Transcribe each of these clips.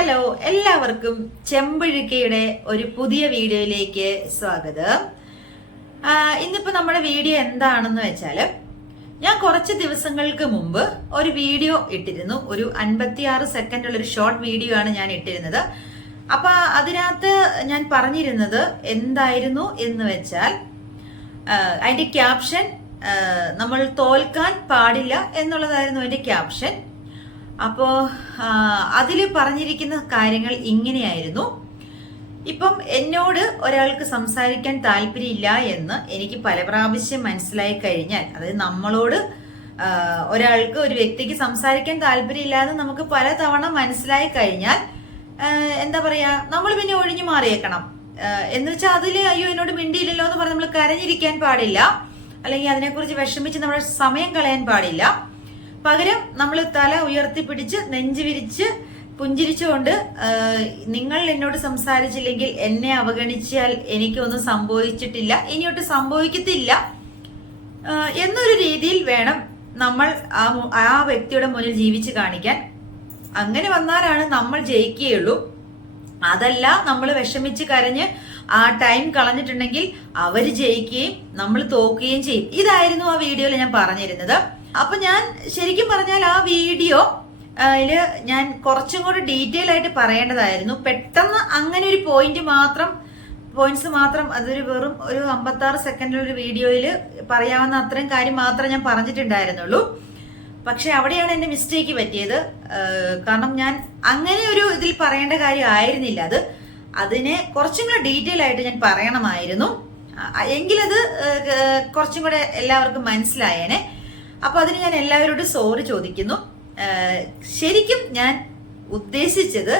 Hello, എല്ലാവർക്കും ചെമ്പഴുക്കയുടെ ഒരു പുതിയ വീഡിയോയിലേക്ക് സ്വാഗതം. ഇന്നിപ്പോ നമ്മുടെ വീഡിയോ എന്താണെന്ന് വെച്ചാല്, ഞാൻ കുറച്ച് ദിവസങ്ങൾക്ക് മുമ്പ് ഒരു വീഡിയോ ഇട്ടിരുന്നു. ഒരു 56 സെക്കൻഡ് ഉള്ള ഒരു ഷോർട്ട് വീഡിയോ ആണ് ഞാൻ ഇട്ടിരുന്നത്. അപ്പൊ അതിനകത്ത് ഞാൻ പറഞ്ഞിരുന്നത് എന്തായിരുന്നു എന്ന് വെച്ചാൽ, അതിന്റെ ക്യാപ്ഷൻ നമ്മൾ തോൽക്കാൻ പാടില്ല എന്നുള്ളതായിരുന്നു അതിന്റെ ക്യാപ്ഷൻ. അപ്പോ അതില് പറഞ്ഞിരിക്കുന്ന കാര്യങ്ങൾ ഇങ്ങനെയായിരുന്നു. ഇപ്പം എന്നോട് ഒരാൾക്ക് സംസാരിക്കാൻ താല്പര്യമില്ല എന്ന് എനിക്ക് പല പ്രാവശ്യം മനസ്സിലായി കഴിഞ്ഞാൽ, അതായത് നമ്മളോട് ഒരാൾക്ക്, ഒരു വ്യക്തിക്ക് സംസാരിക്കാൻ താല്പര്യമില്ല എന്ന് നമുക്ക് പല തവണ മനസ്സിലായി കഴിഞ്ഞാൽ എന്താ പറയാ, നമ്മൾ പിന്നെ ഒഴിഞ്ഞു മാറിയേക്കണം. എന്ന് വെച്ചാൽ അതില് അയ്യോ എന്നോട് മിണ്ടിയില്ലല്ലോ എന്ന് പറഞ്ഞ് നമ്മൾ കരഞ്ഞിരിക്കാൻ പാടില്ല, അല്ലെങ്കിൽ അതിനെക്കുറിച്ച് വിഷമിച്ച് നമ്മുടെ സമയം കളയാൻ പാടില്ല. പകരം നമ്മൾ തല ഉയർത്തിപ്പിടിച്ച് നെഞ്ചു വിരിച്ച് പുഞ്ചിരിച്ചുകൊണ്ട്, നിങ്ങൾ എന്നോട് സംസാരിച്ചില്ലെങ്കിൽ, എന്നെ അവഗണിച്ചാൽ എനിക്കൊന്നും സംഭവിച്ചിട്ടില്ല, ഇനിയൊട്ട് സംഭവിക്കത്തില്ല എന്നൊരു രീതിയിൽ വേണം നമ്മൾ ആ വ്യക്തിയുടെ മുന്നിൽ ജീവിച്ച് കാണിക്കാൻ. അങ്ങനെ വന്നാലാണ് നമ്മൾ ജയിക്കുകയുള്ളൂ. അതല്ല, നമ്മൾ വിഷമിച്ച് കരഞ്ഞ് ആ ടൈം കളഞ്ഞിട്ടുണ്ടെങ്കിൽ അവര് ജയിക്കുകയും നമ്മൾ തോക്കുകയും ചെയ്യും. ഇതായിരുന്നു ആ വീഡിയോയിൽ ഞാൻ പറഞ്ഞിരുന്നത്. അപ്പൊ ഞാൻ ശരിക്കും പറഞ്ഞാൽ ആ വീഡിയോ ഞാൻ കുറച്ചും കൂടി ഡീറ്റെയിൽ ആയിട്ട് പറയേണ്ടതായിരുന്നു. പെട്ടെന്ന് അങ്ങനെ ഒരു പോയിന്റ്സ് മാത്രം അതൊരു വെറും ഒരു 56 സെക്കൻഡിലൊരു വീഡിയോയിൽ പറയാവുന്ന അത്രയും കാര്യം മാത്രമേ ഞാൻ പറഞ്ഞിട്ടുണ്ടായിരുന്നുള്ളൂ. പക്ഷെ അവിടെയാണ് എന്റെ മിസ്റ്റേക്ക് പറ്റിയത്. കാരണം ഞാൻ അങ്ങനെ ഒരു ഇതിൽ പറയേണ്ട കാര്യം ആയിരുന്നില്ല. അതിനെ കുറച്ചും കൂടെ ഡീറ്റെയിൽ ആയിട്ട് ഞാൻ പറയണമായിരുന്നു. എങ്കിലത് കുറച്ചും കൂടെ എല്ലാവർക്കും മനസ്സിലായേനെ. അപ്പൊ അതിന് ഞാൻ എല്ലാവരോടും സോറി ചോദിക്കുന്നു. ശരിക്കും ഞാൻ ഉദ്ദേശിച്ചത്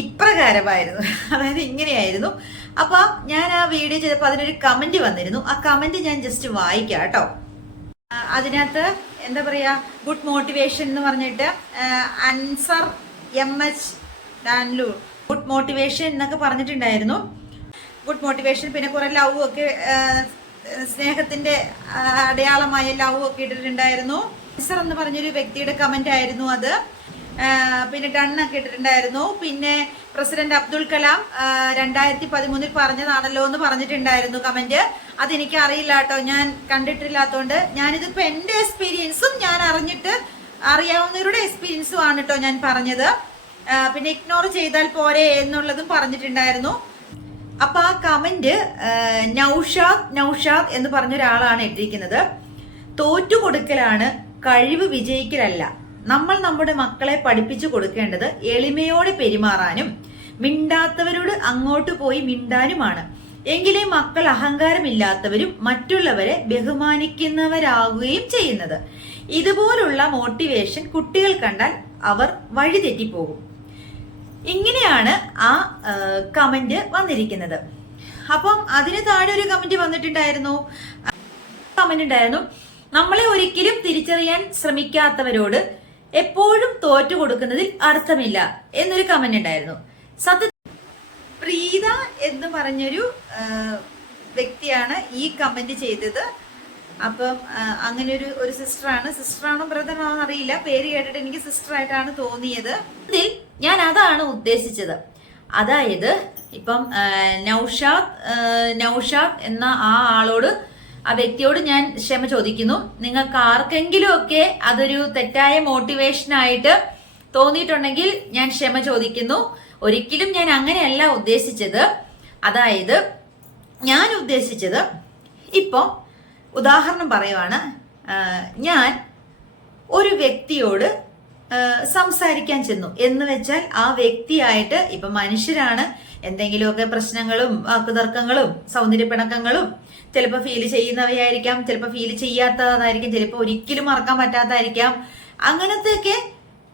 ഇപ്രകാരമായിരുന്നു, അതായത് ഇങ്ങനെയായിരുന്നു. അപ്പൊ ഞാൻ ആ വീഡിയോ ചെയ്തപ്പോൾ അതിനൊരു കമന്റ് വന്നിരുന്നു. ആ കമന്റ് ഞാൻ ജസ്റ്റ് വായിക്കാം കേട്ടോ. അതിനകത്ത് എന്താ പറയാ, ഗുഡ് മോട്ടിവേഷൻ എന്ന് പറഞ്ഞിട്ട് അൻസർ MH ഡാൻലൂർ ഗുഡ് മോട്ടിവേഷൻ എന്നൊക്കെ പറഞ്ഞിട്ടുണ്ടായിരുന്നു. ഗുഡ് മോട്ടിവേഷൻ, പിന്നെ കുറെ ലവ് ഒക്കെ, സ്നേഹത്തിന്റെ അടയാളമായ ലവ് ഒക്കെ ഇട്ടിട്ടുണ്ടായിരുന്നു. അൻസർ എന്ന് പറഞ്ഞൊരു വ്യക്തിയുടെ കമന്റ് ആയിരുന്നു അത്. പിന്നെ ഡണ്ണൊക്കെ ഇട്ടിട്ടുണ്ടായിരുന്നു. പിന്നെ പ്രസിഡന്റ് അബ്ദുൽ കലാം 2013 പറഞ്ഞതാണല്ലോ എന്ന് പറഞ്ഞിട്ടുണ്ടായിരുന്നു കമന്റ്. അതെനിക്ക് അറിയില്ല കേട്ടോ, ഞാൻ കണ്ടിട്ടില്ലാത്തോണ്ട് ഞാനിതിപ്പോ എന്റെ എക്സ്പീരിയൻസും ഞാൻ അറിയാവുന്നവരുടെ എക്സ്പീരിയൻസും ആണ് കേട്ടോ ഞാൻ പറഞ്ഞത്. പിന്നെ ഇഗ്നോർ ചെയ്താൽ പോരെ എന്നുള്ളതും പറഞ്ഞിട്ടുണ്ടായിരുന്നു. അപ്പൊ ആ കമന്റ് നൌഷാദ് എന്ന് പറഞ്ഞ ഒരാളാണ് ഇട്ടിരിക്കുന്നത്. തോറ്റുകൊടുക്കലാണ്, കഴിവ് വിജയിക്കലല്ല. നമ്മൾ നമ്മുടെ മക്കളെ പഠിപ്പിച്ചു കൊടുക്കേണ്ടത് എളിമയോടെ പെരുമാറാനും മിണ്ടാത്തവരോട് അങ്ങോട്ട് പോയി മിണ്ടാനുമാണ്. എങ്കിലേ മക്കൾ അഹങ്കാരമില്ലാത്തവരും മറ്റുള്ളവരെ ബഹുമാനിക്കുന്നവരാകുകയും ചെയ്യുന്നത്. ഇതുപോലുള്ള മോട്ടിവേഷൻ കുട്ടികൾ കണ്ടാൽ അവർ വഴിതെറ്റിപ്പോകും. ഇങ്ങനെയാണ് ആ കമന്റ് വന്നിരിക്കുന്നത്. അപ്പം അതിന് താഴെ ഒരു കമന്റ് വന്നിട്ടുണ്ടായിരുന്നു. നമ്മളെ ഒരിക്കലും തിരിച്ചറിയാൻ ശ്രമിക്കാത്തവരോട് എപ്പോഴും തോറ്റു കൊടുക്കുന്നതിൽ അർത്ഥമില്ല എന്നൊരു കമന്റ് ഉണ്ടായിരുന്നു. പ്രീത എന്ന് പറഞ്ഞൊരു വ്യക്തിയാണ് ഈ കമന്റ് ചെയ്തത്. അപ്പം അങ്ങനെ ഒരു സിസ്റ്ററാണോ ബ്രദറാണോ അറിയില്ല, പേര് കേട്ടിട്ട് എനിക്ക് സിസ്റ്റർ ആയിട്ടാണ് തോന്നിയത്. ഇതിൽ ഞാൻ അതാണ് ഉദ്ദേശിച്ചത്. അതായത് ഇപ്പം നൌഷാദ് എന്ന ആ ആളോട്, ആ വ്യക്തിയോട് ഞാൻ ക്ഷമ ചോദിക്കുന്നു. നിങ്ങൾക്ക് ആർക്കെങ്കിലും ഒക്കെ അതൊരു തെറ്റായ മോട്ടിവേഷൻ ആയിട്ട് തോന്നിയിട്ടുണ്ടെങ്കിൽ ഞാൻ ക്ഷമ ചോദിക്കുന്നു. ഒരിക്കലും ഞാൻ അങ്ങനെയല്ല ഉദ്ദേശിച്ചത്. അതായത് ഞാൻ ഉദ്ദേശിച്ചത്, ഇപ്പം ഉദാഹരണം പറയുവാണ്, ഞാൻ ഒരു വ്യക്തിയോട് സംസാരിക്കാൻ ചെന്നു എന്ന് വെച്ചാൽ ആ വ്യക്തിയായിട്ട്, ഇപ്പൊ മനുഷ്യരാണ്, എന്തെങ്കിലുമൊക്കെ പ്രശ്നങ്ങളും വാക്കുതർക്കങ്ങളും സൗന്ദര്യപ്പിണക്കങ്ങളും ചിലപ്പോൾ ഫീൽ ചെയ്യുന്നവയായിരിക്കാം, ചിലപ്പോൾ ഫീൽ ചെയ്യാത്തതായിരിക്കും, ചിലപ്പോൾ ഒരിക്കലും മറക്കാൻ പറ്റാത്തതായിരിക്കാം. അങ്ങനത്തെയൊക്കെ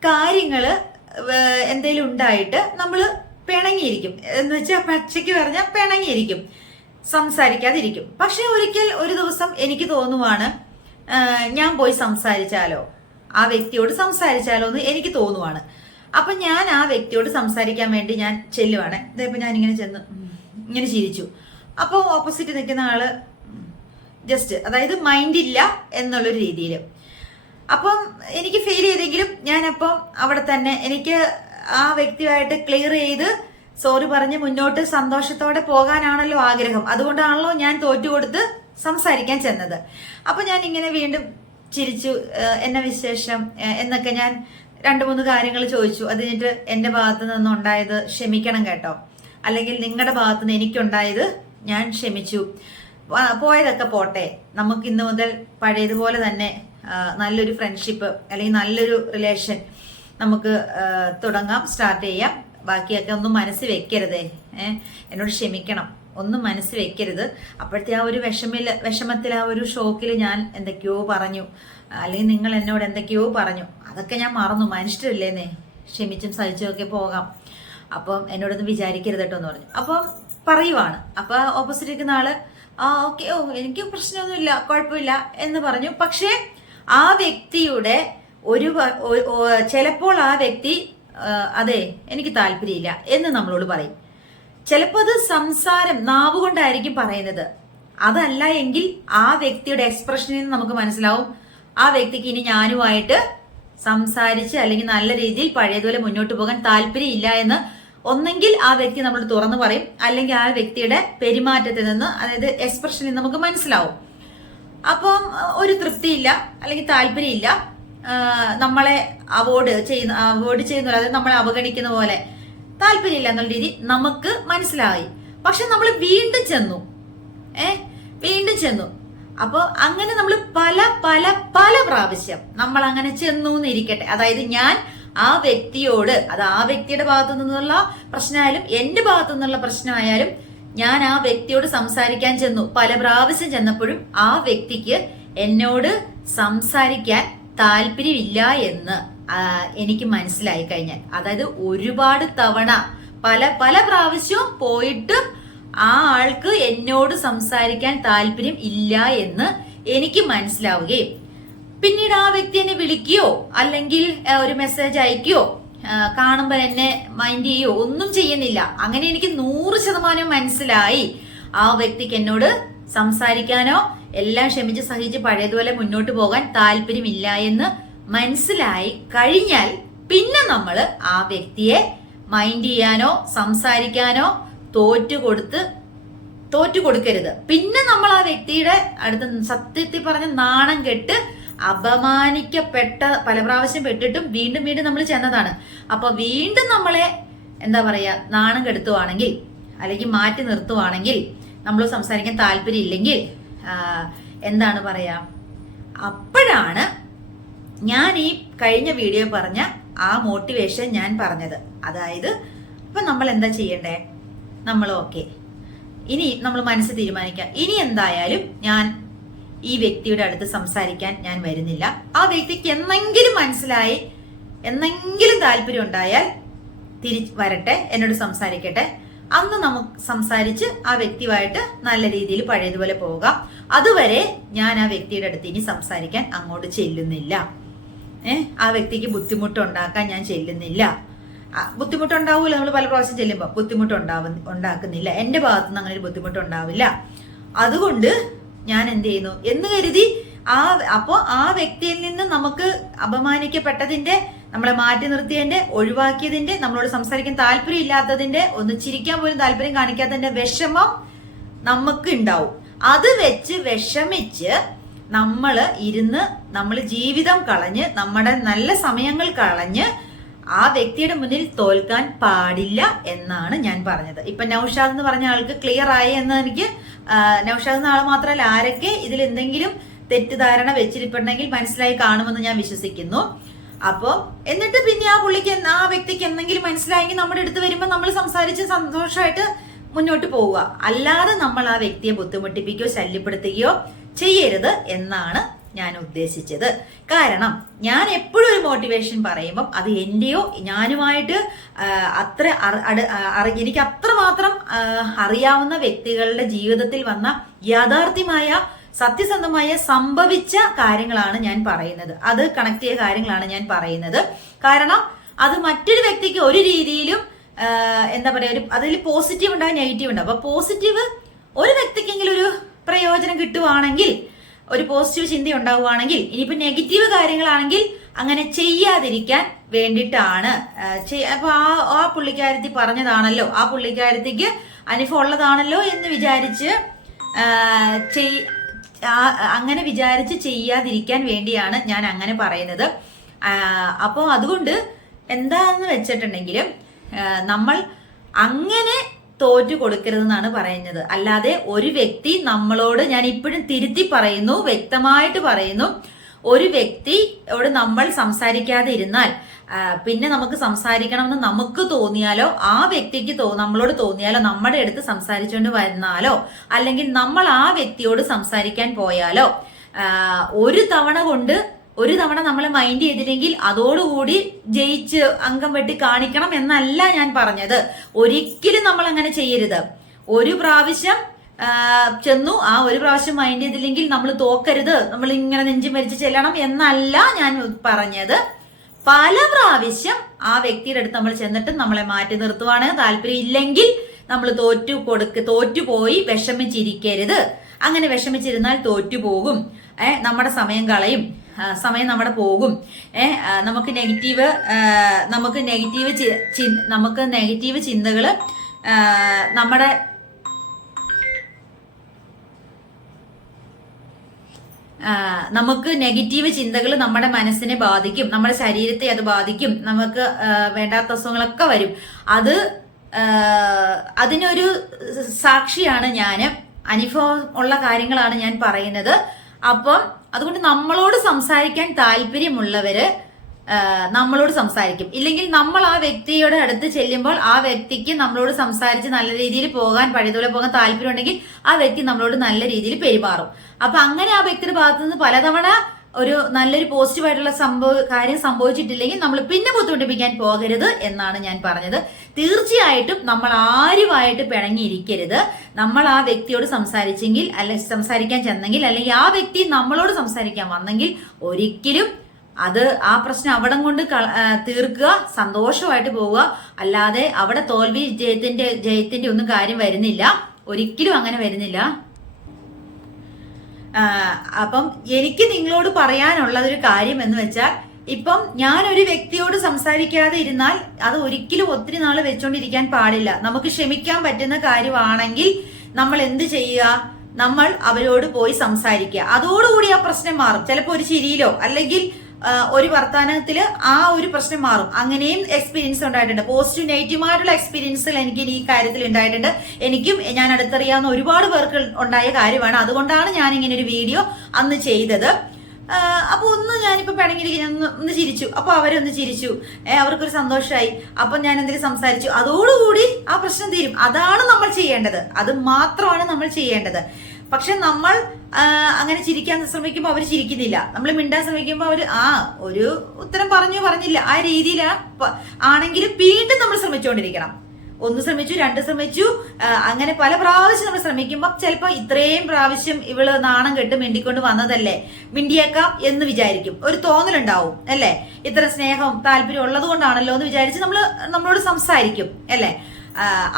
കാര്യങ്ങള് എന്തെങ്കിലും ഉണ്ടായിട്ട് നമ്മൾ പിണങ്ങിയിരിക്കും. എന്ന് വെച്ചാൽ പച്ചയ്ക്ക് പറഞ്ഞാൽ പിണങ്ങിയിരിക്കും, സംസാരിക്കാതിരിക്കും. പക്ഷെ ഒരു ദിവസം എനിക്ക് തോന്നുവാണ്, ഞാൻ പോയി സംസാരിച്ചാലോ, ആ വ്യക്തിയോട് സംസാരിച്ചാലോ എന്ന് എനിക്ക് തോന്നുവാണ്. അപ്പൊ ഞാൻ ആ വ്യക്തിയോട് സംസാരിക്കാൻ വേണ്ടി ഞാൻ ചെല്ലുവാണ്. ഇതേപ്പോ ഞാൻ ഇങ്ങനെ ചെന്ന് ഇങ്ങനെ ചിരിച്ചു. അപ്പോൾ ഓപ്പോസിറ്റ് നിൽക്കുന്ന ആള് ജസ്റ്റ്, അതായത് മൈൻഡ് ഇല്ല എന്നുള്ളൊരു രീതിയിൽ. അപ്പം എനിക്ക് ഫീൽ ചെയ്തെങ്കിലും ഞാനപ്പം അവിടെ തന്നെ എനിക്ക് ആ വ്യക്തിയുമായിട്ട് ക്ലിയർ ചെയ്ത് സോറി പറഞ്ഞ് മുന്നോട്ട് സന്തോഷത്തോടെ പോകാനാണല്ലോ ആഗ്രഹം. അതുകൊണ്ടാണല്ലോ ഞാൻ തോറ്റുകൊടുത്ത് സംസാരിക്കാൻ ചെന്നത്. അപ്പൊ ഞാൻ ഇങ്ങനെ വീണ്ടും ചിരിച്ചു, എന്നെ വിശേഷം എന്നൊക്കെ ഞാൻ 2-3 കാര്യങ്ങൾ ചോദിച്ചു. അത് കഴിഞ്ഞിട്ട് എന്റെ ഭാഗത്ത് നിന്നുണ്ടായത് ക്ഷമിക്കണം കേട്ടോ, അല്ലെങ്കിൽ നിങ്ങളുടെ ഭാഗത്ത് നിന്ന് എനിക്കുണ്ടായത് ഞാൻ ക്ഷമിച്ചു, പോയതൊക്കെ പോട്ടെ, നമുക്ക് ഇന്ന് മുതൽ പഴയതുപോലെ തന്നെ നല്ലൊരു ഫ്രണ്ട്ഷിപ്പ് അല്ലെങ്കിൽ നല്ലൊരു റിലേഷൻ നമുക്ക് തുടങ്ങാം, സ്റ്റാർട്ട് ചെയ്യാം. ബാക്കിയൊക്കെ ഒന്നും മനസ്സിൽ വെക്കരുതേ, എന്നോട് ക്ഷമിക്കണം, ഒന്നും മനസ്സിൽ വെക്കരുത്. അപ്പോഴത്തെ ആ ഒരു വിഷമത്തിൽ ആ ഒരു ഷോക്കിൽ ഞാൻ എന്തൊക്കെയോ പറഞ്ഞു, അല്ലെങ്കിൽ നിങ്ങൾ എന്നോട് എന്തൊക്കെയോ പറഞ്ഞു, അതൊക്കെ ഞാൻ മറന്നു. മനുഷ്യരല്ലേന്നേ, ക്ഷമിച്ചും സഹിച്ചും ഒക്കെ പോകാം. അപ്പം എന്നോടൊന്നും വിചാരിക്കരുത് കേട്ടോ എന്ന് പറഞ്ഞു. അപ്പം പറയുവാണ്. അപ്പൊ ഓപ്പോസിറ്റ് ഇരിക്കുന്ന ആള് ഓക്കെ, എനിക്ക് പ്രശ്നമൊന്നുമില്ല, കുഴപ്പമില്ല എന്ന് പറഞ്ഞു. പക്ഷെ ആ വ്യക്തിയുടെ ചിലപ്പോൾ ആ വ്യക്തി അതെ എനിക്ക് താല്പര്യമില്ല എന്ന് നമ്മളോട് പറയും. ചിലപ്പോൾ അത് സംസാരം നാവുകൊണ്ടായിരിക്കും പറയുന്നത്. അതല്ല എങ്കിൽ ആ വ്യക്തിയുടെ എക്സ്പ്രഷനിൽ നിന്ന് നമുക്ക് മനസ്സിലാവും ആ വ്യക്തിക്ക് ഇനി ഞാനുമായിട്ട് സംസാരിച്ച് അല്ലെങ്കിൽ നല്ല രീതിയിൽ പഴയതുപോലെ മുന്നോട്ട് പോകാൻ താല്പര്യമില്ല എന്ന്. ഒന്നെങ്കിൽ ആ വ്യക്തി നമ്മളോട് തുറന്നു പറയും, അല്ലെങ്കിൽ ആ വ്യക്തിയുടെ പെരുമാറ്റത്തിൽ നിന്ന്, അതായത് എക്സ്പ്രഷനിൽ നിന്ന് നമുക്ക് മനസ്സിലാവും. അപ്പം ഒരു തൃപ്തിയില്ല അല്ലെങ്കിൽ താല്പര്യമില്ല, നമ്മളെ അവോയ്ഡ് ചെയ്യുന്ന, അതായത് നമ്മളെ അവഗണിക്കുന്ന പോലെ താല്പര്യമില്ല എന്നുള്ള രീതി നമുക്ക് മനസ്സിലായി. പക്ഷെ നമ്മൾ വീണ്ടും ചെന്നു. അപ്പൊ അങ്ങനെ നമ്മൾ പല പ്രാവശ്യം നമ്മൾ അങ്ങനെ ചെന്നു എന്നിരിക്കട്ടെ. അതായത് ഞാൻ ആ വ്യക്തിയോട്, അത് ആ വ്യക്തിയുടെ ഭാഗത്തു നിന്നുള്ള പ്രശ്നമായാലും എന്റെ ഭാഗത്തു നിന്നുള്ള പ്രശ്നമായാലും, ഞാൻ ആ വ്യക്തിയോട് സംസാരിക്കാൻ ചെന്നു. പല പ്രാവശ്യം ചെന്നപ്പോഴും ആ വ്യക്തിക്ക് എന്നോട് സംസാരിക്കാൻ താല്പര്യമില്ല എന്ന് എനിക്ക് മനസ്സിലായി കഴിഞ്ഞാൽ, അതായത് ഒരുപാട് തവണ പല പ്രാവശ്യവും പോയിട്ടും ആ ആൾക്ക് എന്നോട് സംസാരിക്കാൻ താല്പര്യം ഇല്ല എന്ന് എനിക്ക് മനസ്സിലാവുകയും പിന്നീട് ആ വ്യക്തി എന്നെ വിളിക്കുകയോ അല്ലെങ്കിൽ ഒരു മെസ്സേജ് അയക്കുകയോ കാണുമ്പോൾ എന്നെ മൈൻഡ് ചെയ്യോ ഒന്നും ചെയ്യുന്നില്ല. അങ്ങനെ എനിക്ക് 100% മനസ്സിലായി ആ വ്യക്തിക്ക് എന്നോട് സംസാരിക്കാനോ എല്ലാം ക്ഷമിച്ച് സഹിച്ച് പഴയതുപോലെ മുന്നോട്ട് പോകാൻ താല്പര്യമില്ല എന്ന് മനസ്സിലായി കഴിഞ്ഞാൽ പിന്നെ നമ്മൾ ആ വ്യക്തിയെ മൈൻഡ് ചെയ്യാനോ സംസാരിക്കാനോ തോറ്റു കൊടുക്കരുത്. പിന്നെ നമ്മൾ ആ വ്യക്തിയുടെ അടുത്ത് സത്യത്തിൽ പറഞ്ഞ നാണം കെട്ട് അപമാനിക്കപ്പെട്ട പല പ്രാവശ്യം പെട്ടിട്ടും വീണ്ടും നമ്മൾ ചെന്നതാണ്. അപ്പൊ വീണ്ടും നമ്മളെ എന്താ പറയാ നാണം കെടുത്തുവാണെങ്കിൽ അല്ലെങ്കിൽ മാറ്റി നിർത്തുവാണെങ്കിൽ, നമ്മൾ സംസാരിക്കാൻ താല്പര്യം ഇല്ലെങ്കിൽ എന്താണ് പറയാ, അപ്പോഴാണ് ഞാൻ ഈ കഴിഞ്ഞ വീഡിയോ പറഞ്ഞ ആ മോട്ടിവേഷൻ ഞാൻ പറഞ്ഞത്. അതായത് ഇപ്പൊ നമ്മൾ എന്താ ചെയ്യണ്ടേ, നമ്മൾ ഓക്കെ, ഇനി നമ്മൾ മനസ്സ് തീരുമാനിക്കാം, ഇനി എന്തായാലും ഞാൻ ഈ വ്യക്തിയുടെ അടുത്ത് സംസാരിക്കാൻ ഞാൻ വരുന്നില്ല. ആ വ്യക്തിക്ക് എന്നെങ്കിലും മനസ്സിലായി, എന്നെങ്കിലും താല്പര്യം ഉണ്ടായാൽ വരട്ടെ, എന്നോട് സംസാരിക്കട്ടെ, അന്ന് നമുക്ക് സംസാരിച്ച് ആ വ്യക്തിയുമായിട്ട് നല്ല രീതിയിൽ പഴയതുപോലെ പോകാം. അതുവരെ ഞാൻ ആ വ്യക്തിയുടെ അടുത്ത് ഇനി സംസാരിക്കാൻ അങ്ങോട്ട് ചെല്ലുന്നില്ല. ആ വ്യക്തിക്ക് ബുദ്ധിമുട്ടുണ്ടാക്കാൻ ഞാൻ ചെല്ലുന്നില്ല. ബുദ്ധിമുട്ടുണ്ടാവൂല, നമ്മൾ പല പ്രാവശ്യം ചെല്ലുമ്പോൾ ഉണ്ടാക്കുന്നില്ല. എന്റെ ഭാഗത്തുനിന്ന് അങ്ങനെ ഒരു ബുദ്ധിമുട്ടുണ്ടാവില്ല. അതുകൊണ്ട് ഞാൻ എന്ത് ചെയ്യുന്നു എന്ന് കരുതി അപ്പോ ആ വ്യക്തിയിൽ നിന്ന് നമുക്ക് അപമാനിക്കപ്പെട്ടതിന്റെ, നമ്മളെ മാറ്റി നിർത്തിയതിന്റെ, ഒഴിവാക്കിയതിന്റെ, നമ്മളോട് സംസാരിക്കാൻ താല്പര്യം ഇല്ലാത്തതിന്റെ, ഒന്ന് ചിരിക്കാൻ പോലും താല്പര്യം കാണിക്കാത്തതിന്റെ വിഷമം നമുക്ക് ഉണ്ടാവും. അത് വെച്ച് വിഷമിച്ച് നമ്മൾ ജീവിതം കളഞ്ഞ്, നമ്മുടെ നല്ല സമയങ്ങൾ കളഞ്ഞ് ആ വ്യക്തിയുടെ മുന്നിൽ തോൽക്കാൻ പാടില്ല എന്നാണ് ഞാൻ പറഞ്ഞത്. ഇപ്പൊ നൗഷാദ് എന്ന് പറഞ്ഞ ആൾക്ക് ക്ലിയർ ആയി എന്ന് എനിക്ക്, നൗഷാദ് എന്ന ആൾ മാത്രമല്ല ആരൊക്കെ ഇതിൽ എന്തെങ്കിലും തെറ്റിദ്ധാരണ വെച്ചിരിപ്പുണ്ടെങ്കിൽ മനസ്സിലായി കാണുമെന്ന് ഞാൻ വിശ്വസിക്കുന്നു. അപ്പൊ എന്നിട്ട് പിന്നെ ആ വ്യക്തിക്ക് എന്തെങ്കിലും മനസ്സിലായെങ്കിൽ നമ്മുടെ അടുത്ത് വരുമ്പോൾ നമ്മൾ സംസാരിച്ച് സന്തോഷമായിട്ട് മുന്നോട്ട് പോവുക. അല്ലാതെ നമ്മൾ ആ വ്യക്തിയെ ബുദ്ധിമുട്ടിപ്പിക്കുകയോ ശല്യപ്പെടുത്തുകയോ ചെയ്യരുത് എന്നാണ് ഞാൻ ഉദ്ദേശിച്ചത്. കാരണം ഞാൻ എപ്പോഴും ഒരു മോട്ടിവേഷൻ പറയുമ്പം അത് എന്റെയോ ഞാനുമായിട്ട് എനിക്ക് അത്രമാത്രം അറിയാവുന്ന വ്യക്തികളുടെ ജീവിതത്തിൽ വന്ന യാഥാർത്ഥ്യമായ സത്യസന്ധമായ സംഭവിച്ച കാര്യങ്ങളാണ് ഞാൻ പറയുന്നത്. അത് കണക്ട് ചെയ്ത കാര്യങ്ങളാണ് ഞാൻ പറയുന്നത്. കാരണം അത് മറ്റൊരു വ്യക്തിക്ക് ഒരു രീതിയിലും എന്താ പറയാ, അതിൽ പോസിറ്റീവ് ഉണ്ടാവും നെഗറ്റീവ് ഉണ്ടാവും. അപ്പൊ പോസിറ്റീവ് ഒരു വ്യക്തിക്കെങ്കിലും ഒരു പ്രയോജനം കിട്ടുവാണെങ്കിൽ ഒരു പോസിറ്റീവ് ചിന്ത ഉണ്ടാവുകയാണെങ്കിൽ, ഇനിയിപ്പോ നെഗറ്റീവ് കാര്യങ്ങളാണെങ്കിൽ അങ്ങനെ ചെയ്യാതിരിക്കാൻ വേണ്ടിയിട്ടാണ്. അപ്പൊ ആ പുള്ളിക്കാരത്തി പറഞ്ഞതാണല്ലോ, ആ പുള്ളിക്കാരത്തിക്ക് അനുഭവം ഉള്ളതാണല്ലോ എന്ന് വിചാരിച്ച് അങ്ങനെ വിചാരിച്ച് ചെയ്യാതിരിക്കാൻ വേണ്ടിയാണ് ഞാൻ അങ്ങനെ പറയുന്നത്. അപ്പോൾ അതുകൊണ്ട് എന്താന്ന് വെച്ചിട്ടുണ്ടെങ്കിൽ നമ്മൾ അങ്ങനെ തോറ്റു കൊടുക്കരുതെന്നാണ് പറയുന്നത്. അല്ലാതെ ഒരു വ്യക്തി നമ്മളോട്, ഞാൻ ഇപ്പോഴും തിരുത്തി പറയുന്നു, വ്യക്തമായിട്ട് പറയുന്നു, ഒരു വ്യക്തിയോട് നമ്മൾ സംസാരിക്കാതെ ഇരുന്നാൽ പിന്നെ നമുക്ക് സംസാരിക്കണമെന്ന് നമുക്ക് തോന്നിയാലോ, ആ വ്യക്തിക്ക് നമ്മളോട് തോന്നിയാലോ, നമ്മുടെ അടുത്ത് സംസാരിച്ചുകൊണ്ട് വന്നാലോ, അല്ലെങ്കിൽ നമ്മൾ ആ വ്യക്തിയോട് സംസാരിക്കാൻ പോയാലോ, ഒരു തവണ നമ്മളെ മൈൻഡ് ചെയ്തില്ലെങ്കിൽ അതോടുകൂടി ജയിച്ച് അംഗം വെട്ടി കാണിക്കണം എന്നല്ല ഞാൻ പറഞ്ഞത്. ഒരിക്കലും നമ്മൾ അങ്ങനെ ചെയ്യരുത്. ഒരു പ്രാവശ്യം ചെന്നു, ആ ഒരു പ്രാവശ്യം മൈൻഡ് ചെയ്തില്ലെങ്കിൽ നമ്മൾ തോക്കരുത്, നമ്മൾ ഇങ്ങനെ നെഞ്ചും മരിച്ച് ചെല്ലണം എന്നല്ല ഞാൻ പറഞ്ഞത്. പല പ്രാവശ്യം ആ വ്യക്തിയുടെ അടുത്ത് നമ്മൾ ചെന്നിട്ട് നമ്മളെ മാറ്റി നിർത്തുവാണ്, താല്പര്യം ഇല്ലെങ്കിൽ നമ്മൾ തോറ്റുപോയി വിഷമിച്ചിരിക്കരുത്. അങ്ങനെ വിഷമിച്ചിരുന്നാൽ തോറ്റുപോകും, നമ്മുടെ സമയം കളയും, സമയം നമ്മുടെ പോകും. നമുക്ക് നെഗറ്റീവ് ചിന്തകള് നമ്മുടെ മനസ്സിനെ ബാധിക്കും, നമ്മുടെ ശരീരത്തെ അത് ബാധിക്കും, നമുക്ക് വേണ്ടാത്ത അസുഖങ്ങളൊക്കെ വരും. അതിനൊരു സാക്ഷിയാണ് ഞാന്, അനുഭവം ഉള്ള കാര്യങ്ങളാണ് ഞാൻ പറയുന്നത്. അപ്പം അതുകൊണ്ട് നമ്മളോട് സംസാരിക്കാൻ താല്പര്യമുള്ളവര് നമ്മളോട് സംസാരിക്കും. ഇല്ലെങ്കിൽ നമ്മൾ ആ വ്യക്തിയുടെ അടുത്ത് ചെല്ലുമ്പോൾ ആ വ്യക്തിക്ക് നമ്മളോട് സംസാരിച്ച് നല്ല രീതിയിൽ പഴയതുപോലെ പോകാൻ താല്പര്യം ഉണ്ടെങ്കിൽ ആ വ്യക്തി നമ്മളോട് നല്ല രീതിയിൽ പെരുമാറും. അപ്പൊ അങ്ങനെ ആ വ്യക്തിയുടെ ഭാഗത്തു നിന്ന് പലതവണ ഒരു നല്ലൊരു പോസിറ്റീവായിട്ടുള്ള കാര്യം സംഭവിച്ചിട്ടില്ലെങ്കിൽ നമ്മൾ പിന്നെ ബുദ്ധിമുട്ടിപ്പിക്കാൻ പോകരുത് എന്നാണ് ഞാൻ പറഞ്ഞത്. തീർച്ചയായിട്ടും നമ്മൾ ആരുമായിട്ട് പിണങ്ങിയിരിക്കരുത്. നമ്മൾ ആ വ്യക്തിയോട് സംസാരിച്ചെങ്കിൽ, അല്ലെങ്കിൽ സംസാരിക്കാൻ ചെന്നെങ്കിൽ, അല്ലെങ്കിൽ ആ വ്യക്തി നമ്മളോട് സംസാരിക്കാൻ വന്നെങ്കിൽ ഒരിക്കലും ആ പ്രശ്നം അവിടം കൊണ്ട് തീർക്കുക, സന്തോഷമായിട്ട് പോവുക. അല്ലാതെ അവിടെ തോൽവി ജയത്തിന്റെ ഒന്നും കാര്യം വരുന്നില്ല, ഒരിക്കലും അങ്ങനെ വരുന്നില്ല. അപ്പം എനിക്ക് നിങ്ങളോട് പറയാനുള്ളതൊരു കാര്യം എന്ന് വെച്ചാൽ, ഇപ്പം ഞാനൊരു വ്യക്തിയോട് സംസാരിക്കാതെ ഇരുന്നാൽ അത് ഒരിക്കലും ഒത്തിരി നാൾ വെച്ചോണ്ടിരിക്കാൻ പാടില്ല. നമുക്ക് ക്ഷമിക്കാൻ പറ്റുന്ന കാര്യമാണെങ്കിൽ നമ്മൾ എന്ത് ചെയ്യുക, നമ്മൾ അവരോട് പോയി സംസാരിക്കുക. അതോടുകൂടി ആ പ്രശ്നം മാറും. ചിലപ്പോൾ ഒരു ചിരിയിലോ അല്ലെങ്കിൽ ഒരു വർത്തമാനത്തില് ആ ഒരു പ്രശ്നം മാറും. അങ്ങനെയും എക്സ്പീരിയൻസ് ഉണ്ടായിട്ടുണ്ട്. പോസിറ്റീവ് നെഗറ്റീവായിട്ടുള്ള എക്സ്പീരിയൻസുകൾ എനിക്ക് ഈ കാര്യത്തിൽ ഉണ്ടായിട്ടുണ്ട്. എനിക്കും ഞാൻ അടുത്തറിയാവുന്ന ഒരുപാട് പേർക്ക് ഉണ്ടായ കാര്യമാണ്. അതുകൊണ്ടാണ് ഞാൻ ഇങ്ങനെ ഒരു വീഡിയോ അന്ന് ചെയ്തത്. അപ്പൊ ഞാനിപ്പോ പിണങ്ങിയിരിക്കും, ഒന്ന് ചിരിച്ചു, അപ്പൊ അവരൊന്ന് ചിരിച്ചു, അവർക്കൊരു സന്തോഷമായി, അപ്പൊ ഞാൻ എന്തെങ്കിലും സംസാരിച്ചു, അതോടുകൂടി ആ പ്രശ്നം തീരും. അതാണ് നമ്മൾ ചെയ്യേണ്ടത്, അത് മാത്രമാണ് നമ്മൾ ചെയ്യേണ്ടത്. പക്ഷെ നമ്മൾ അങ്ങനെ ചിരിക്കാൻ ശ്രമിക്കുമ്പോൾ അവർ ചിരിക്കുന്നില്ല, നമ്മൾ മിണ്ടാൻ ശ്രമിക്കുമ്പോൾ അവർ ഒരു ഉത്തരം പറഞ്ഞില്ല, ആ രീതിയിൽ ആണെങ്കിലും വീണ്ടും നമ്മൾ ശ്രമിച്ചുകൊണ്ടിരിക്കണം. ഒന്ന് ശ്രമിച്ചു, രണ്ട് ശ്രമിച്ചു, അങ്ങനെ പല പ്രാവശ്യം നമ്മൾ ശ്രമിക്കുമ്പോൾ ചിലപ്പോൾ ഇത്രയും പ്രാവശ്യം ഇവള് നാണം കെട്ട് മിണ്ടിക്കൊണ്ട് വന്നതല്ലേ, മിണ്ടിയേക്കാം എന്ന് വിചാരിക്കും, ഒരു തോന്നലുണ്ടാവും അല്ലേ, ഇത്ര സ്നേഹം താല്പര്യം ഉള്ളത് കൊണ്ടാണല്ലോ എന്ന് വിചാരിച്ച് നമ്മളോട് സംസാരിക്കും അല്ലേ.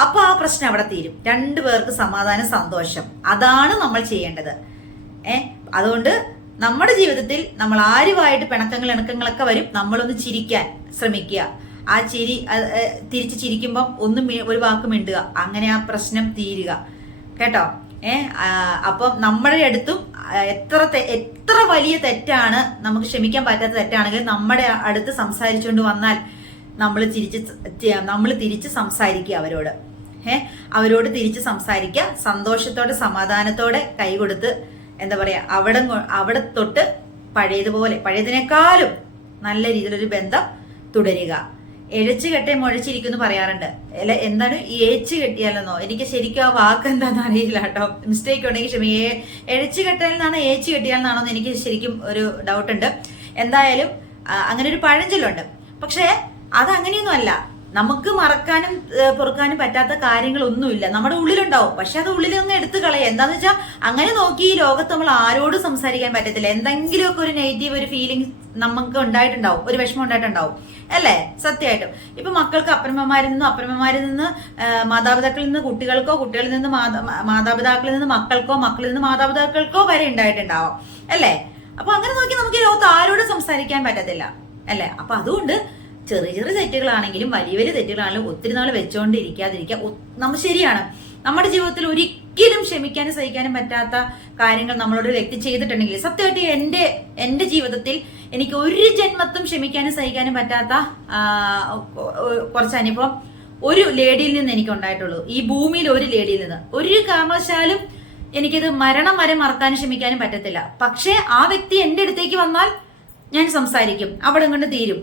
അപ്പൊ ആ പ്രശ്നം അവിടെ തീരും, രണ്ടുപേർക്ക് സമാധാനം, സന്തോഷം. അതാണ് നമ്മൾ ചെയ്യേണ്ടത്. അതുകൊണ്ട് നമ്മുടെ ജീവിതത്തിൽ നമ്മൾ ആരുമായിട്ട് ഇണക്കങ്ങളൊക്കെ വരും, നമ്മളൊന്ന് ചിരിക്കാൻ ശ്രമിക്കുക. ആ ചിരി തിരിച്ച് ചിരിക്കുമ്പം ഒരു വാക്ക് മിണ്ടുക, അങ്ങനെ ആ പ്രശ്നം തീരുക കേട്ടോ. അപ്പം നമ്മുടെ അടുത്തും എത്ര വലിയ തെറ്റാണ്, നമുക്ക് ക്ഷമിക്കാൻ പറ്റാത്ത തെറ്റാണെങ്കിൽ നമ്മുടെ അടുത്ത് സംസാരിച്ചുകൊണ്ട് വന്നാൽ നമ്മൾ തിരിച്ച് സംസാരിക്കുക അവരോട് തിരിച്ച് സംസാരിക്കുക, സന്തോഷത്തോടെ സമാധാനത്തോടെ കൈ കൊടുത്ത് എന്താ പറയാ, അവിടെ തൊട്ട് പഴയതിനേക്കാളും നല്ല രീതിയിലൊരു ബന്ധം തുടരുക. എഴച്ചു കെട്ടെ മുഴച്ചിരിക്കുന്നു പറയാറുണ്ട്. എന്താണ് ഈ ഏച്ചു കെട്ടിയാലെന്നോ, എനിക്ക് ശരിക്കും ആ വാക്ക് എന്താണെന്ന് അറിയില്ല കേട്ടോ, മിസ്റ്റേക്ക് ഉണ്ടെങ്കിൽ ക്ഷമി. എഴച്ചു കെട്ടാലെന്നാണോ ഏച്ചു കെട്ടിയാലെന്നാണോ എന്ന് എനിക്ക് ശരിക്കും ഒരു ഡൗട്ട് ഉണ്ട്. എന്തായാലും അങ്ങനെ ഒരു പഴഞ്ചൊല്ലുണ്ട്. പക്ഷേ അതങ്ങനെയൊന്നും അല്ല. നമുക്ക് മറക്കാനും പൊറുക്കാനും പറ്റാത്ത കാര്യങ്ങളൊന്നുമില്ല, നമ്മുടെ ഉള്ളിലുണ്ടാവും. പക്ഷെ അത് ഉള്ളിലൊന്നും എടുത്തു കളയുക. എന്താന്ന് വെച്ചാൽ അങ്ങനെ നോക്കി ഈ ലോകത്ത് നമ്മൾ ആരോടും സംസാരിക്കാൻ പറ്റത്തില്ല. എന്തെങ്കിലുമൊക്കെ ഒരു നെഗറ്റീവ് ഒരു ഫീലിംഗ് നമുക്ക് ഉണ്ടായിട്ടുണ്ടാവും, ഒരു വിഷമം ഉണ്ടായിട്ടുണ്ടാവും. അല്ലേ? സത്യമായിട്ടും ഇപ്പൊ മക്കൾക്ക് അപ്പനമ്മമാരിൽ നിന്ന് മാതാപിതാക്കളിൽ നിന്ന് കുട്ടികൾക്കോ, കുട്ടികളിൽ നിന്ന് മാതാപിതാക്കളിൽ നിന്ന് മക്കൾക്കോ, മക്കളിൽ നിന്ന് മാതാപിതാക്കൾക്കോ വരെ ഉണ്ടായിട്ടുണ്ടാവും അല്ലേ? അപ്പൊ അങ്ങനെ നോക്കി നമുക്ക് ഈ ലോകത്ത് ആരോടും സംസാരിക്കാൻ പറ്റത്തില്ല അല്ലേ? അപ്പൊ അതുകൊണ്ട് ചെറിയ ചെറിയ തെറ്റുകളാണെങ്കിലും വലിയ വലിയ തെറ്റുകളാണെങ്കിലും ഒത്തിരി നാൾ വെച്ചോണ്ടിരിക്കാതിരിക്കുക ശരിയാണ്. നമ്മുടെ ജീവിതത്തിൽ ഒരിക്കലും ക്ഷമിക്കാനും സഹിക്കാനും പറ്റാത്ത കാര്യങ്ങൾ നമ്മളോട് വ്യക്തി ചെയ്തിട്ടുണ്ടെങ്കിൽ, സത്യമായിട്ട് എന്റെ ജീവിതത്തിൽ എനിക്ക് ഒരു ജന്മത്തും ക്ഷമിക്കാനും സഹിക്കാനും പറ്റാത്ത കുറച്ച് അനുഭവം ഒരു ലേഡിയിൽ നിന്ന് എനിക്ക് ഉണ്ടായിട്ടുള്ളൂ. ഈ ഭൂമിയിൽ ഒരു ലേഡിയിൽ നിന്ന് ഒരു കാരണവശാലും എനിക്കത് മരണം വരെ മറക്കാനും ക്ഷമിക്കാനും പറ്റത്തില്ല. പക്ഷെ ആ വ്യക്തി എന്റെ അടുത്തേക്ക് വന്നാൽ ഞാൻ സംസാരിക്കും, അവിടെ കൊണ്ട് തീരും.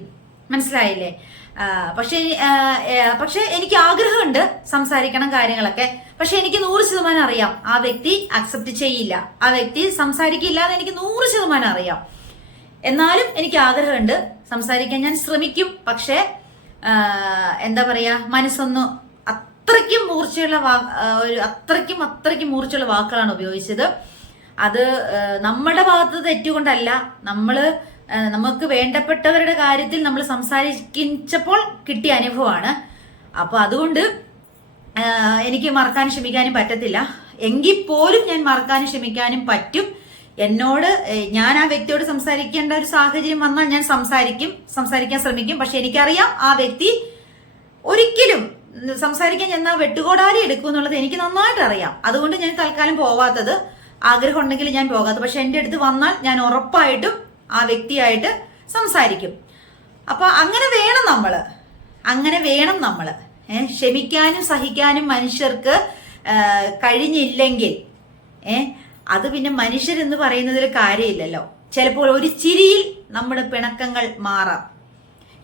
മനസ്സിലായില്ലേ? പക്ഷെ എനിക്ക് ആഗ്രഹമുണ്ട് സംസാരിക്കണം കാര്യങ്ങളൊക്കെ. പക്ഷെ എനിക്ക് 100% അറിയാം ആ വ്യക്തി അക്സെപ്റ്റ് ചെയ്യില്ല, ആ വ്യക്തി സംസാരിക്കില്ല എന്ന് എനിക്ക് 100% അറിയാം. എന്നാലും എനിക്ക് ആഗ്രഹമുണ്ട് സംസാരിക്കാൻ, ഞാൻ ശ്രമിക്കും. പക്ഷെ എന്താ പറയാ, മനസ്സൊന്ന് അത്രയ്ക്കും മൂർച്ചയുള്ള അത്രയ്ക്കും മൂർച്ചയുള്ള വാക്കുകളാണ് ഉപയോഗിച്ചത്. അത് നമ്മുടെ ഭാഗത്ത് തെറ്റുകൊണ്ടല്ല, നമുക്ക് വേണ്ടപ്പെട്ടവരുടെ കാര്യത്തിൽ നമ്മൾ സംസാരിച്ചപ്പോൾ കിട്ടിയ അനുഭവമാണ്. അപ്പൊ അതുകൊണ്ട് എനിക്ക് മറക്കാനും ക്ഷമിക്കാനും പറ്റത്തില്ല. എങ്കിൽ പോലും ഞാൻ മറക്കാനും ക്ഷമിക്കാനും പറ്റും. ഞാൻ ആ വ്യക്തിയോട് സംസാരിക്കേണ്ട ഒരു സാഹചര്യം വന്നാൽ ഞാൻ സംസാരിക്കാൻ ശ്രമിക്കും. പക്ഷെ എനിക്കറിയാം ആ വ്യക്തി ഒരിക്കലും സംസാരിക്കാൻ ചെന്നാൽ വെട്ടുകോടാലി എടുക്കും എന്നുള്ളത് എനിക്ക് നന്നായിട്ട് അറിയാം. അതുകൊണ്ട് ഞാൻ തൽക്കാലം പോവാത്തത്. ആഗ്രഹം ഉണ്ടെങ്കിൽ ഞാൻ പോകാത്തത്. പക്ഷെ എന്റെ അടുത്ത് വന്നാൽ ഞാൻ ഉറപ്പായിട്ടും ആ വ്യക്തിയായിട്ട് സംസാരിക്കും. അപ്പൊ അങ്ങനെ വേണം നമ്മള് ക്ഷമിക്കാനും സഹിക്കാനും മനുഷ്യർക്ക് കഴിഞ്ഞില്ലെങ്കിൽ അത് പിന്നെ മനുഷ്യരെന്ന് പറയുന്നതിൽ കാര്യമില്ലല്ലോ. ചിലപ്പോൾ ഒരു ചിരിയിൽ നമ്മുടെ പിണക്കങ്ങൾ മാറാം.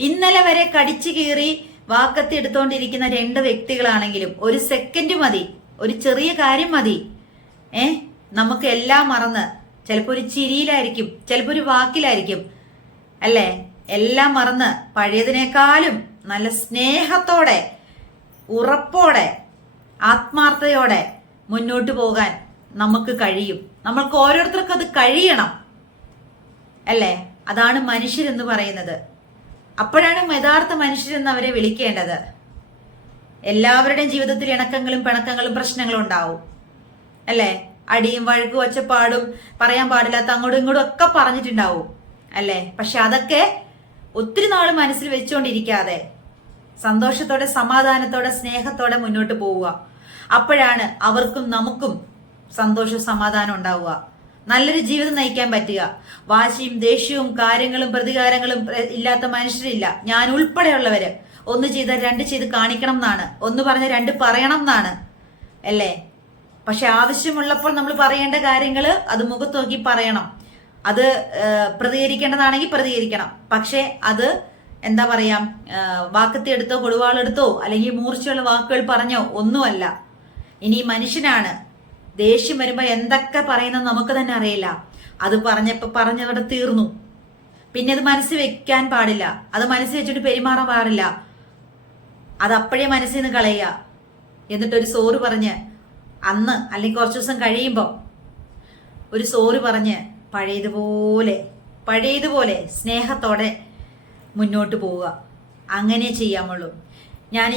ഇന്നലെ വരെ കടിച്ചു കീറി വാക്കത്തി എടുത്തോണ്ടിരിക്കുന്ന 2 വ്യക്തികളാണെങ്കിലും ഒരു സെക്കൻഡ് മതി, ഒരു ചെറിയ കാര്യം മതി, നമുക്ക് എല്ലാം മറന്ന്, ചിലപ്പോ ഒരു ചിരിയിലായിരിക്കും, ചിലപ്പോ ഒരു വാക്കിലായിരിക്കും അല്ലേ, എല്ലാം മറന്ന് പഴയതിനേക്കാളും നല്ല സ്നേഹത്തോടെ, ഉറപ്പോടെ, ആത്മാർത്ഥതയോടെ മുന്നോട്ട് പോകാൻ നമുക്ക് കഴിയും. നമ്മൾക്ക് ഓരോരുത്തർക്കും അത് കഴിയണം അല്ലേ? അതാണ് മനുഷ്യരെന്ന് പറയുന്നത്. അപ്പോഴാണ് യഥാർത്ഥ മനുഷ്യരെന്ന് അവരെ വിളിക്കേണ്ടത്. എല്ലാവരുടെയും ജീവിതത്തിൽ ഇണക്കങ്ങളും പിണക്കങ്ങളും പ്രശ്നങ്ങളും ഉണ്ടാവും അല്ലേ? അടിയും വഴക്കും ഒച്ചപ്പാടും പറയാൻ പാടില്ലാത്ത അങ്ങോട്ടും ഇങ്ങോട്ടും ഒക്കെ പറഞ്ഞിട്ടുണ്ടാവും അല്ലേ? പക്ഷെ അതൊക്കെ ഒത്തിരി നാള് മനസ്സിൽ വെച്ചുകൊണ്ടിരിക്കാതെ സന്തോഷത്തോടെ, സമാധാനത്തോടെ, സ്നേഹത്തോടെ മുന്നോട്ട് പോവുക. അപ്പോഴാണ് അവർക്കും നമുക്കും സന്തോഷവും സമാധാനം ഉണ്ടാവുക, നല്ലൊരു ജീവിതം നയിക്കാൻ പറ്റുക. വാശിയും ദേഷ്യവും കാര്യങ്ങളും പ്രതികാരങ്ങളും ഇല്ലാത്ത മനുഷ്യരില്ല. ഞാൻ ഉൾപ്പെടെയുള്ളവര് 1 ചെയ്താൽ 2 ചെയ്ത് കാണിക്കണം എന്നാണ്, 1 പറഞ്ഞ 2 പറയണം എന്നാണ് അല്ലേ? പക്ഷെ ആവശ്യമുള്ളപ്പോൾ നമ്മൾ പറയേണ്ട കാര്യങ്ങള് അത് മുഖത്ത് നോക്കി പറയണം. അത് പ്രതികരിക്കേണ്ടതാണെങ്കിൽ പ്രതികരിക്കണം. പക്ഷെ അത് എന്താ പറയാ, വാക്കത്തി എടുത്തോ കൊടുവാളെടുത്തോ അല്ലെങ്കിൽ മൂർച്ചയുള്ള വാക്കുകൾ പറഞ്ഞോ ഒന്നുമല്ല. ഇനി മനുഷ്യനാണ്, ദേഷ്യം വരുമ്പോ എന്തൊക്കെ പറയുന്നത് നമുക്ക് തന്നെ അറിയില്ല. അത് പറഞ്ഞവിടെ തീർന്നു. പിന്നെ അത് മനസ്സിൽ വെക്കാൻ പാടില്ല, അത് മനസ്സിൽ വെച്ചിട്ട് പെരുമാറാൻ പാടില്ല. അത് അപ്പോഴേ മനസ്സിൽ നിന്ന് കളയുക. എന്നിട്ടൊരു സോറി പറഞ്ഞ് അന്ന് അല്ലെങ്കിൽ കുറച്ച് ദിവസം കഴിയുമ്പോൾ ഒരു സോറി പറഞ്ഞ് പഴയതുപോലെ സ്നേഹത്തോടെ മുന്നോട്ട് പോവുക. അങ്ങനെ ചെയ്യാമുള്ളൂ. ഞാൻ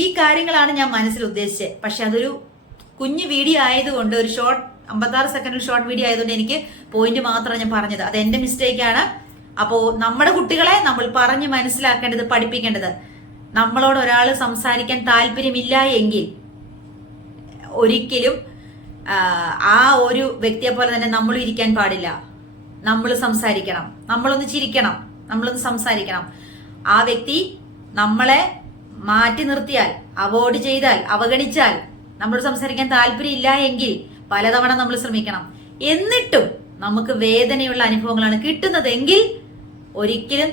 ഈ കാര്യങ്ങളാണ് ഞാൻ മനസ്സിൽ ഉദ്ദേശിച്ചത്. പക്ഷെ അതൊരു കുഞ്ഞു വീഡിയോ ആയതുകൊണ്ട്, ഒരു 56 സെക്കൻഡ് ഷോർട്ട് വീഡിയോ ആയതുകൊണ്ട് എനിക്ക് പോയിന്റ് മാത്രമാണ് ഞാൻ പറഞ്ഞത്. അത് എന്റെ മിസ്റ്റേക്കാണ്. അപ്പോ നമ്മുടെ കുട്ടികളെ നമ്മൾ പറഞ്ഞ് മനസ്സിലാക്കേണ്ടത്, പഠിപ്പിക്കേണ്ടത്, നമ്മളോട് ഒരാൾ സംസാരിക്കാൻ താല്പര്യമില്ല എങ്കിൽ ഒരിക്കലും ആ ഒരു വ്യക്തിയെ പോലെ തന്നെ നമ്മളും ഇരിക്കാൻ പാടില്ല. നമ്മൾ സംസാരിക്കണം, നമ്മളൊന്ന് ചിരിക്കണം, നമ്മളൊന്ന് സംസാരിക്കണം. ആ വ്യക്തി നമ്മളെ മാറ്റി നിർത്തിയാൽ, അവോയ്ഡ് ചെയ്താൽ, അവഗണിച്ചാൽ, നമ്മളോട് സംസാരിക്കാൻ താല്പര്യം ഇല്ല എങ്കിൽ പലതവണ നമ്മൾ ശ്രമിക്കണം. എന്നിട്ടും നമുക്ക് വേദനയുള്ള അനുഭവങ്ങളാണ് കിട്ടുന്നതെങ്കിൽ ഒരിക്കലും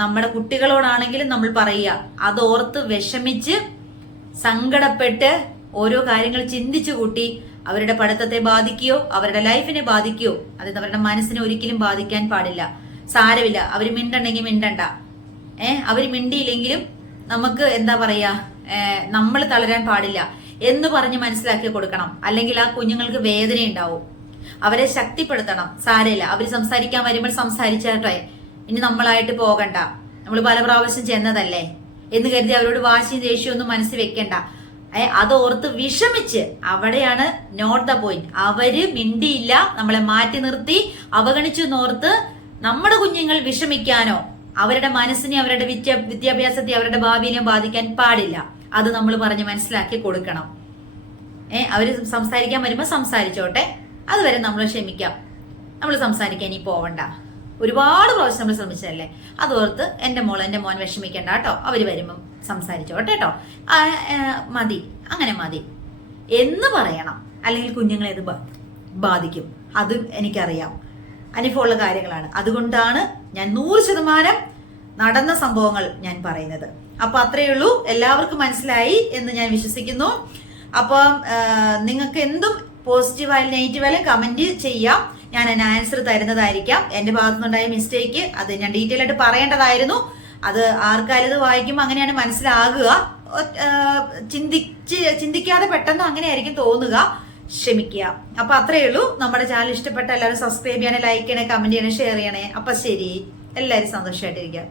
നമ്മുടെ കുട്ടികളോടാണെങ്കിലും നമ്മൾ പറയുക, അതോർത്ത് വിഷമിച്ച് സങ്കടപ്പെട്ട് ഓരോ കാര്യങ്ങൾ ചിന്തിച്ചു കൂട്ടി അവരുടെ പഠിത്തത്തെ ബാധിക്കുകയോ അവരുടെ ലൈഫിനെ ബാധിക്കുകയോ അതായത് അവരുടെ മനസ്സിനെ ഒരിക്കലും ബാധിക്കാൻ പാടില്ല. സാരമില്ല, അവര് മിണ്ടണ്ടെങ്കിൽ മിണ്ടണ്ട, അവര് മിണ്ടിയില്ലെങ്കിലും നമുക്ക് എന്താ പറയാ, നമ്മൾ തളരാൻ പാടില്ല എന്ന് പറഞ്ഞ് മനസ്സിലാക്കി കൊടുക്കണം. അല്ലെങ്കിൽ ആ കുഞ്ഞുങ്ങൾക്ക് വേദന ഉണ്ടാവും. അവരെ ശക്തിപ്പെടുത്തണം. സാരമില്ല, അവര് സംസാരിക്കാൻ വരുമ്പോൾ സംസാരിച്ചാട്ടെ, ഇനി നമ്മളായിട്ട് പോകണ്ട, നമ്മൾ പല പ്രാവശ്യം ചെന്നതല്ലേ എന്ന് കരുതി അവരോട് വാശിയും ദേഷ്യവും ഒന്നും മനസ്സിൽ വെക്കണ്ട. അതോർത്ത് വിഷമിച്ച് അവിടെയാണ് നോട്ട് ദ പോയിന്റ്. അവര് മിണ്ടിയില്ല, നമ്മളെ മാറ്റി നിർത്തി അവഗണിച്ചു എന്നോർത്ത് നമ്മുടെ കുഞ്ഞുങ്ങൾ വിഷമിക്കാനോ അവരുടെ മനസ്സിനെ അവരുടെ വിദ്യാഭ്യാസത്തെ അവരുടെ ഭാവിനെ ബാധിക്കാൻ പാടില്ല. അത് നമ്മൾ പറഞ്ഞ് മനസ്സിലാക്കി കൊടുക്കണം. അവര് സംസാരിക്കാൻ വരുമ്പോൾ സംസാരിച്ചോട്ടെ, അതുവരെ നമ്മൾ ക്ഷമിക്കാം. നമ്മൾ സംസാരിക്കാൻ ഇനി പോവണ്ട. ഒരുപാട് പ്രാവശ്യം നമ്മൾ ശ്രമിച്ചതല്ലേ, അതോർത്ത് എൻ്റെ മോൻ വിഷമിക്കണ്ട കേട്ടോ, അവര് വരുമ്പം സംസാരിച്ചോട്ടെ കേട്ടോ, മതി, അങ്ങനെ മതി എന്ന് പറയണം. അല്ലെങ്കിൽ കുഞ്ഞുങ്ങളെ ഇത് ബാധിക്കും. അത് എനിക്കറിയാം, അനുഭവമുള്ള കാര്യങ്ങളാണ്. അതുകൊണ്ടാണ് ഞാൻ 100% നടന്ന സംഭവങ്ങൾ ഞാൻ പറയുന്നത്. അപ്പൊ അത്രയേ ഉള്ളൂ. എല്ലാവർക്കും മനസ്സിലായി എന്ന് ഞാൻ വിശ്വസിക്കുന്നു. അപ്പം നിങ്ങൾക്ക് എന്തും പോസിറ്റീവായാലും നെഗറ്റീവായാലും കമന്റ് ചെയ്യാം, ഞാൻ അതിന് ആൻസർ തരുന്നതായിരിക്കാം. എന്റെ ഭാഗത്തുനിന്നുണ്ടായ മിസ്റ്റേക്ക് അത് ഞാൻ ഡീറ്റെയിൽ ആയിട്ട് പറയേണ്ടതായിരുന്നു. അത് ആർക്കാലും ഇത് വായിക്കുമ്പോൾ അങ്ങനെയാണ് മനസ്സിലാകുക. ചിന്തിക്കാതെ പെട്ടെന്ന് അങ്ങനെയായിരിക്കും തോന്നുക. ക്ഷമിക്കുക. അപ്പൊ അത്രയേ ഉള്ളൂ. നമ്മുടെ ചാനൽ ഇഷ്ടപ്പെട്ട എല്ലാവരും സബ്സ്ക്രൈബ് ചെയ്യണേ, ലൈക്ക് ചെയ്യണേ, കമന്റ് ചെയ്യണേ, ഷെയർ ചെയ്യണേ. അപ്പൊ ശരി, എല്ലാവരും സന്തോഷമായിട്ടിരിക്കുക.